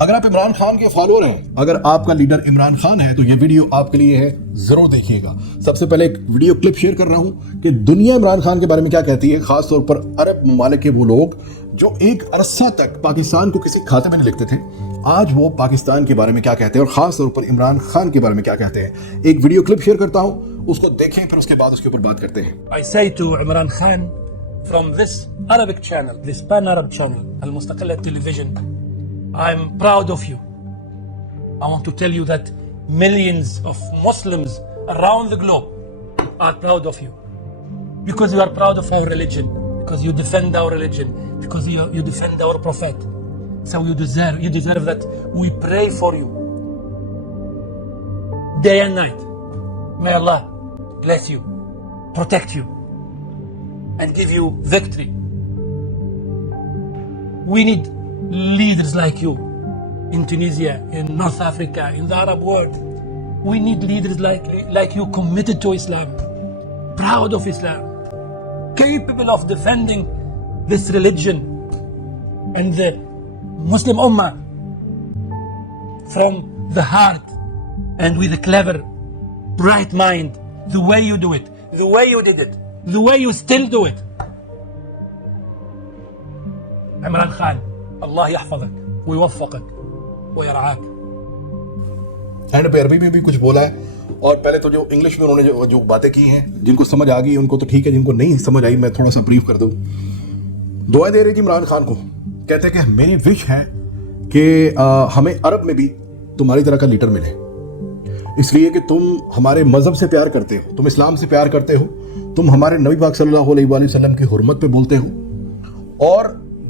اگر آپ عمران خان کے فالوور ہیں، اگر آپ کا لیڈر عمران خان ہے تو یہ ویڈیو آپ کے لیے ہے، ضرور دیکھیے گا۔ سب سے پہلے ایک ویڈیو کلپ شیئر کر رہا ہوں کہ دنیا عمران خان کے بارے میں کیا کہتی ہے، خاص طور پر عرب ممالک کے وہ لوگ جو ایک عرصہ تک پاکستان کو کسی کھاتے میں نہیں لکھتے تھے، آج وہ پاکستان کے بارے میں کیا کہتے ہیں اور خاص طور پر عمران خان کے بارے میں کیا کہتے ہیں۔ ایک ویڈیو کلپ شیئر کرتا ہوں، اس کو دیکھیں، پھر اس کے بعد اس کے اوپر بات کرتے ہیں۔ I say to Imran Khan from this Arabic channel, this pan-Arab channel, Al-Mustaqillah Television, I'm proud of you. I want to tell you that millions of Muslims around the globe are proud of you. Because you are proud of our religion, because you defend our religion, because you defend our Prophet. So you deserve that we pray for you. Day and night. May Allah bless you, protect you, and give you victory. We need leaders like you in Tunisia, in North Africa, in the Arab world. We need leaders like you, committed to Islam, proud of Islam, capable of defending this religion and the Muslim Ummah from the heart and with a clever, bright mind, the way you do it, the way you did it, the way you still do it. Imran Khan, Allah yahfazak, ويوفقك ويرعاك. End پہ عربی میں بھی کچھ بولا ہے، اور پہلے تو جو انگلش میں انہوں نے جو باتیں کی ہیں، جن کو سمجھ آ گئی ان کو تو ٹھیک ہے، جن کو نہیں سمجھ آئی میں تھوڑا سا بریف کر دوں۔ دعائیں دے رہے جی عمران خان کو، کہتے ہیں کہ میری وش ہے کہ ہمیں عرب میں بھی تمہاری طرح کا لیڈر ملے، اس لیے کہ تم ہمارے مذہب سے پیار کرتے ہو، تم اسلام سے پیار کرتے ہو، تم ہمارے نبی پاک صلی اللہ علیہ وآلہ وسلم کی حرمت پہ بولتے ہو اور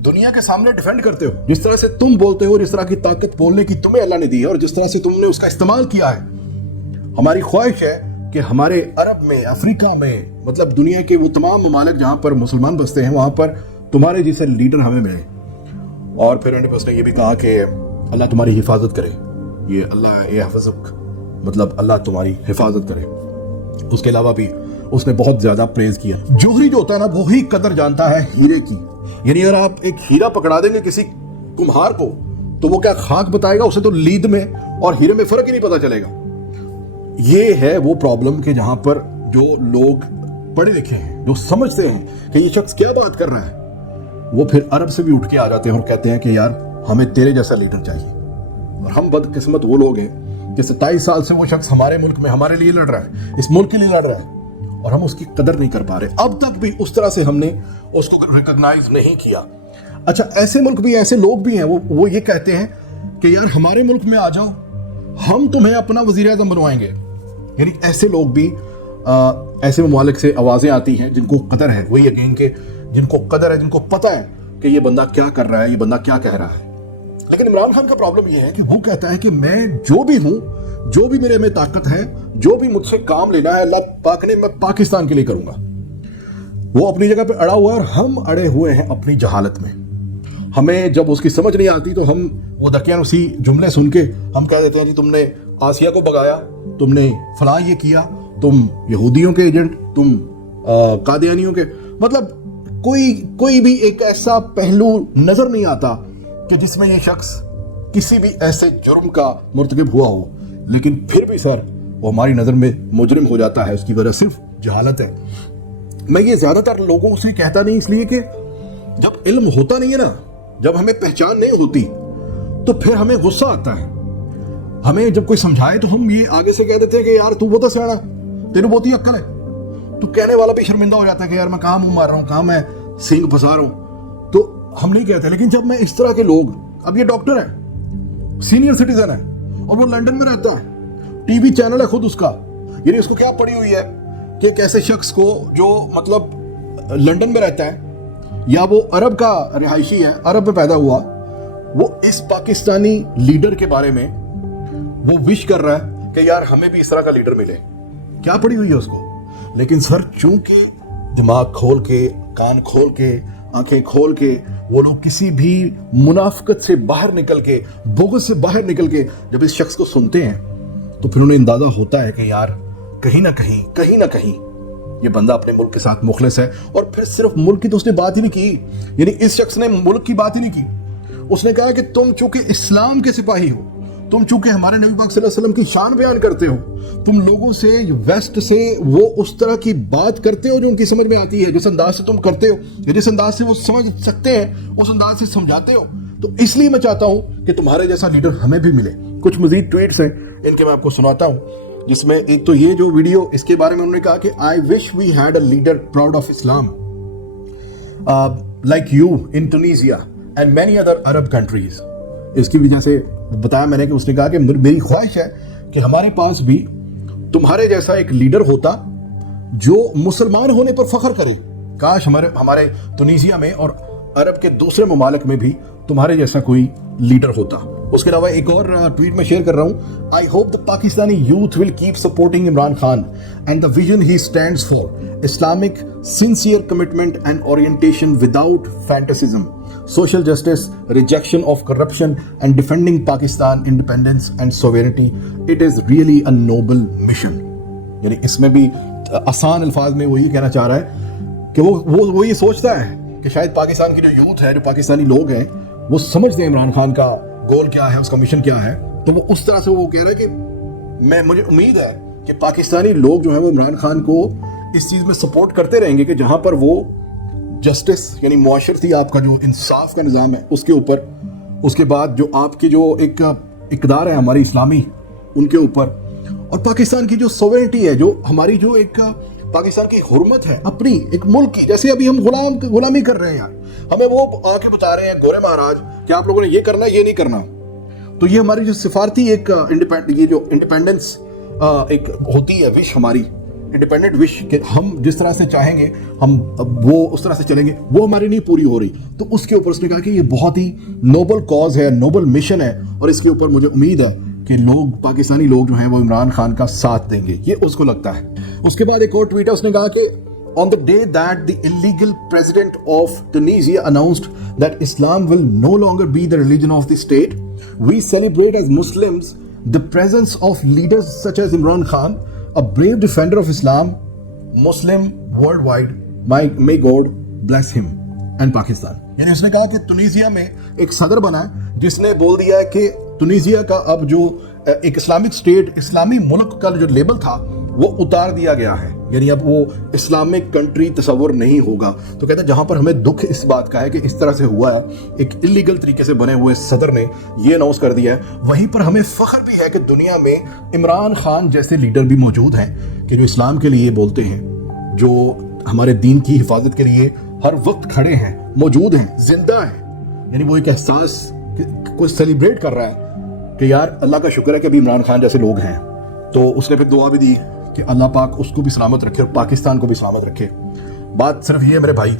دنیا کے سامنے ڈیفینڈ کرتے ہو۔ جس طرح سے تم بولتے ہو، جس طرح کی طاقت بولنے کی تمہیں اللہ نے دی ہے اور جس طرح سے تم نے اس کا استعمال کیا ہے، ہماری خواہش ہے کہ ہمارے عرب میں، افریقہ میں، مطلب دنیا کے وہ تمام ممالک جہاں پر مسلمان بستے ہیں، وہاں پر تمہارے جیسے لیڈر ہمیں ملے۔ اور پھر اس نے یہ بھی کہا کہ اللہ تمہاری حفاظت کرے، یہ اللہ یحفظک، مطلب اللہ تمہاری حفاظت کرے۔ اس کے علاوہ بھی اس نے بہت زیادہ پریز کیا۔ جوہری جو ہوتا ہے نا، وہی قدر جانتا ہے ہیرے کی، یعنی اگر آپ ایک ہیرا پکڑا دیں گے کسی کمہار کو تو وہ کیا خاک بتائے گا، اسے تو لید میں اور ہیرے میں فرق ہی نہیں پتا چلے گا۔ یہ ہے وہ پرابلم کہ جہاں پر جو لوگ پڑھے لکھے ہیں، جو سمجھتے ہیں کہ یہ شخص کیا بات کر رہا ہے، وہ پھر عرب سے بھی اٹھ کے آ جاتے ہیں اور کہتے ہیں کہ یار ہمیں تیرے جیسا لیڈر چاہیے۔ اور ہم بد قسمت وہ لوگ ہیں کہ 27 سال سے وہ شخص ہمارے ملک میں ہمارے لیے لڑ رہا ہے، اس ملک کے لیے لڑ رہا ہے، اور ہم اس کی قدر نہیں کر پا رہے۔ اب تک بھی اس طرح سے ہم نے اس کو ریکگنائز نہیں کیا۔ اچھا، ایسے ملک بھی، ایسے لوگ بھی ہیں وہ یہ کہتے ہیں کہ یار ہمارے ملک میں آ جاؤ، ہم تمہیں اپنا وزیر اعظم بنوائیں گے۔ یعنی ایسے لوگ بھی، ایسے ممالک سے آوازیں آتی ہیں جن کو قدر ہے، وہی اگین کہ جن کو قدر ہے، جن کو پتہ ہے کہ یہ بندہ کیا کر رہا ہے، یہ بندہ کیا کہہ رہا ہے۔ لیکن عمران خان کا پرابلم یہ ہے کہ وہ کہتا ہے کہ میں جو بھی ہوں، جو بھی میرے میں طاقت ہے، جو بھی مجھ سے کام لینا ہے اللہ پاک نے، میں پاکستان کے لیے کروں گا۔ وہ اپنی جگہ پہ اڑا ہوا ہے اور ہم اڑے ہوئے ہیں اپنی جہالت میں۔ ہمیں جب اس کی سمجھ نہیں آتی تو ہم وہ دقیانوسی جملے سن کے ہم کہہ دیتے ہیں جی تم نے آسیہ کو بگایا، تم نے فلاں یہ کیا، تم یہودیوں کے ایجنٹ، تم قادیانیوں کے، مطلب کوئی بھی ایک ایسا پہلو نظر نہیں آتا کہ جس میں یہ شخص کسی بھی ایسے جرم کا مرتکب ہوا ہو، لیکن پھر بھی سر وہ ہماری نظر میں مجرم ہو جاتا ہے۔ اس کی وجہ صرف جہالت ہے۔ میں یہ زیادہ تر لوگوں سے کہتا نہیں، اس لیے کہ جب علم ہوتا نہیں ہے نا، جب ہمیں پہچان نہیں ہوتی تو پھر ہمیں غصہ آتا ہے۔ ہمیں جب کوئی سمجھائے تو ہم یہ آگے سے کہہ دیتے ہیں کہ یار تو بہت سیاڑا، تیرے بہت ہی عقل ہے۔ تو کہنے والا بھی شرمندہ ہو جاتا ہے کہ یار میں کہاں منہ مار رہا ہوں، کہاں میں سینگ پھنسا رہا ہوں۔ تو ہم نہیں کہتے، لیکن جب میں اس طرح کے لوگ، اب یہ ڈاکٹر ہے، سینئر سٹیزن ہے اور وہ لنڈن میں رہتا ہے، ٹی وی چینل ہے خود اس کا، یعنی اس کو کیا پڑی ہوئی ہے کہ ایک ایسے شخص کو جو مطلب لنڈن میں رہتا ہے یا وہ عرب کا رہائشی ہے، عرب میں پیدا ہوا، وہ اس پاکستانی لیڈر کے بارے میں وہ وش کر رہا ہے کہ یار ہمیں بھی اس طرح کا لیڈر ملے۔ کیا پڑی ہوئی ہے اس کو؟ لیکن سر چونکہ دماغ کھول کے، کان کھول کے، آنکھیں کھول کے وہ لوگ کسی بھی منافقت سے باہر نکل کے، بغض سے باہر نکل کے جب اس شخص کو سنتے ہیں تو پھر انہیں اندازہ ہوتا ہے کہ یار کہیں نہ کہیں یہ بندہ اپنے ملک کے ساتھ مخلص ہے۔ اور پھر صرف ملک کی تو اس نے بات ہی نہیں کی، یعنی اس شخص نے ملک کی بات ہی نہیں کی، اس نے کہا کہ تم چونکہ اسلام کے سپاہی ہو, تم چونکہ ہمارے نبی پاک صلی اللہ علیہ وسلم کی شان بیان کرتے ہو, تم لوگوں سے ویسٹ سے وہ اس طرح کی بات کرتے ہو جو ان کی سمجھ میں آتی ہے, جس انداز سے تم کرتے ہو یا جس انداز سے وہ سمجھ سکتے ہیں اس انداز سے سمجھاتے ہو, تو اس لیے میں چاہتا ہوں کہ تمہارے جیسا لیڈر ہمیں بھی ملے. کچھ مزید ٹویٹس ہیں, ان کے میں آپ کو سناتا ہوں, جس میں ایک تو یہ جو ویڈیو اس کے بارے میں انہوں نے کہا کہ I wish we had a leader proud of Islam like you in Tunisia and many other Arab countries. اس کی وجہ سے بتایا میں نے کہ اس نے کہا کہ میری خواہش ہے کہ ہمارے پاس بھی تمہارے جیسا ایک لیڈر ہوتا جو مسلمان ہونے پر فخر کرے. کاش ہمارے تونیزیا میں اور عرب کے دوسرے ممالک میں بھی تمہارے جیسا کوئی لیڈر ہوتا. اس کے علاوہ ایک اور ٹویٹ میں شیئر کر رہا ہوں. I hope the Pakistani youth will keep supporting Imran Khan and the vision he stands for. Islamic sincere commitment and orientation without fantasism. Social justice, rejection of corruption and defending Pakistan independence and sovereignty. It is really a noble mission. یعنی اس میں بھی آسان الفاظ میں وہ یہ کہنا چاہ رہا ہے کہ وہ یہ سوچتا ہے کہ شاید پاکستان کی جو یوتھ ہے, جو پاکستانی لوگ ہیں, وہ سمجھتے ہیں عمران خان کا گول کیا ہے, اس کا مشن کیا ہے. تو وہ اس طرح سے وہ کہہ رہا ہے کہ مجھے امید ہے کہ پاکستانی لوگ جو ہیں وہ عمران خان کو اس چیز میں سپورٹ کرتے رہیں گے کہ جہاں پر وہ جسٹس یعنی معاشرتی آپ کا جو انصاف کا نظام ہے اس کے اوپر, اس کے بعد جو آپ کی جو ایک اقدار ہے ہماری اسلامی ان کے اوپر, اور پاکستان کی جو سوورنٹی ہے, جو ہماری جو ایک پاکستان کی حرمت ہے اپنی ایک ملک کی. جیسے ابھی ہم غلامی کر رہے ہیں یار, ہمیں وہ آ کے بتا رہے ہیں گورے مہاراج کہ آپ لوگوں نے یہ کرنا یہ نہیں کرنا. تو یہ ہماری جو سفارتی ایک یہ جو انڈیپینڈنس ایک ہوتی ہے وش, ہماری انڈیپینڈنٹ وش کہ ہم جس طرح سے چاہیں گے ہم وہ اس طرح سے چلیں گے, وہ ہماری نہیں پوری ہو رہی. تو اس کے اوپر اس نے کہا کہ یہ بہت ہی نوبل کاز ہے, نوبل مشن ہے, اور اس کے اوپر مجھے امید ہے کہ لوگ پاکستانی لوگ جو ہیں وہ عمران خان کا ساتھ دیں گے, یہ اس کو لگتا ہے. اس کے بعد ایک اور ٹویٹ ہے, اس نے کہا کہ on the day that the illegal president of Tunisia announced that Islam will no longer be the religion of the state, we celebrate as Muslims the presence of leaders such as Imran Khan, a brave defender of Islam, Muslim worldwide. May God bless him and Pakistan. یعنی اس نے کہا کہ تونیزیا میں ایک صدر بنا ہے جس نے بول دیا ہے کہ تونیزیا کا اب جو ایک اسلامک اسٹیٹ, اسلامی ملک کا جو لیبل تھا وہ اتار دیا گیا ہے, یعنی اب وہ اسلامک کنٹری تصور نہیں ہوگا. تو کہتے ہیں جہاں پر ہمیں دکھ اس بات کا ہے کہ اس طرح سے ہوا ہے, ایک انلیگل طریقے سے بنے ہوئے صدر نے یہ اناؤنس کر دیا ہے, وہیں پر ہمیں فخر بھی ہے کہ دنیا میں عمران خان جیسے لیڈر بھی موجود ہیں کہ جو اسلام کے لیے بولتے ہیں, جو ہمارے دین کی حفاظت کے لیے ہر وقت کھڑے ہیں, موجود ہیں, زندہ ہیں. یعنی وہ ایک احساس کوئی سیلیبریٹ کر رہا ہے کہ یار اللہ کا شکر ہے کہ ابھی عمران خان جیسے لوگ ہیں. تو اس نے پھر دعا بھی دی کہ اللہ پاک اس کو بھی سلامت رکھے اور پاکستان کو بھی سلامت رکھے. بات صرف یہ ہے میرے بھائی,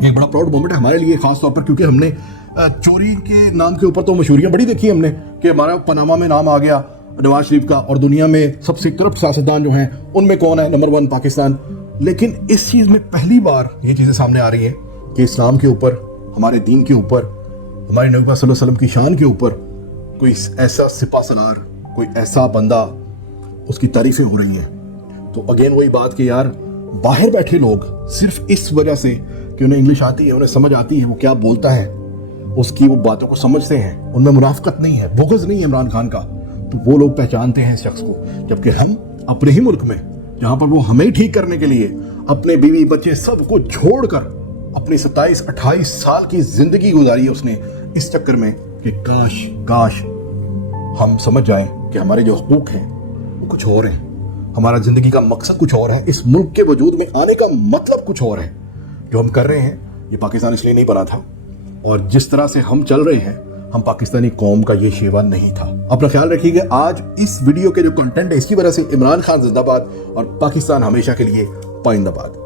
ایک بڑا پراؤڈ مومنٹ ہے ہمارے لیے, خاص طور پر کیونکہ ہم نے چوری کے نام کے اوپر تو مشہوریاں بڑی دیکھی ہم نے کہ ہمارا پاناما میں نام آ گیا نواز شریف کا, اور دنیا میں سب سے کرپٹ سیاستدان جو ہیں ان میں کون ہے, نمبر 1 پاکستان. لیکن اس چیز میں پہلی بار یہ چیزیں سامنے آ رہی ہیں کہ اسلام کے اوپر, ہمارے دین کے اوپر, ہمارے نبی صلی اللہ علیہ وسلم کی شان کے اوپر کوئی ایسا سپہ سالار, کوئی ایسا بندہ, اس کی تعریفیں ہو رہی ہیں. تو اگین وہی بات کہ یار باہر بیٹھے لوگ صرف اس وجہ سے کہ انہیں انگلش آتی ہے, انہیں سمجھ آتی ہے وہ کیا بولتا ہے, اس کی وہ باتوں کو سمجھتے ہیں, ان میں منافقت نہیں ہے, بغض نہیں ہے عمران خان کا, تو وہ لوگ پہچانتے ہیں اس شخص کو. جبکہ ہم اپنے ہی ملک میں جہاں پر وہ ہمیں ٹھیک کرنے کے لیے اپنے بیوی بچے سب کو چھوڑ کر اپنی 27-28 سال کی زندگی گزاری ہے اس نے اس چکر میں کہ کاش ہم سمجھ جائیں کہ ہمارے جو حقوق ہیں وہ کچھ اور ہیں, ہمارا زندگی کا مقصد کچھ اور ہے, اس ملک کے وجود میں آنے کا مطلب کچھ اور ہے. جو ہم کر رہے ہیں یہ پاکستان اس لیے نہیں بنا تھا, اور جس طرح سے ہم چل رہے ہیں ہم پاکستانی قوم کا یہ شیوا نہیں تھا. اپنا خیال رکھیے گا. آج اس ویڈیو کے جو کنٹینٹ ہے اس کی وجہ سے عمران خان زندہ باد اور پاکستان ہمیشہ کے لیے پائندہ باد.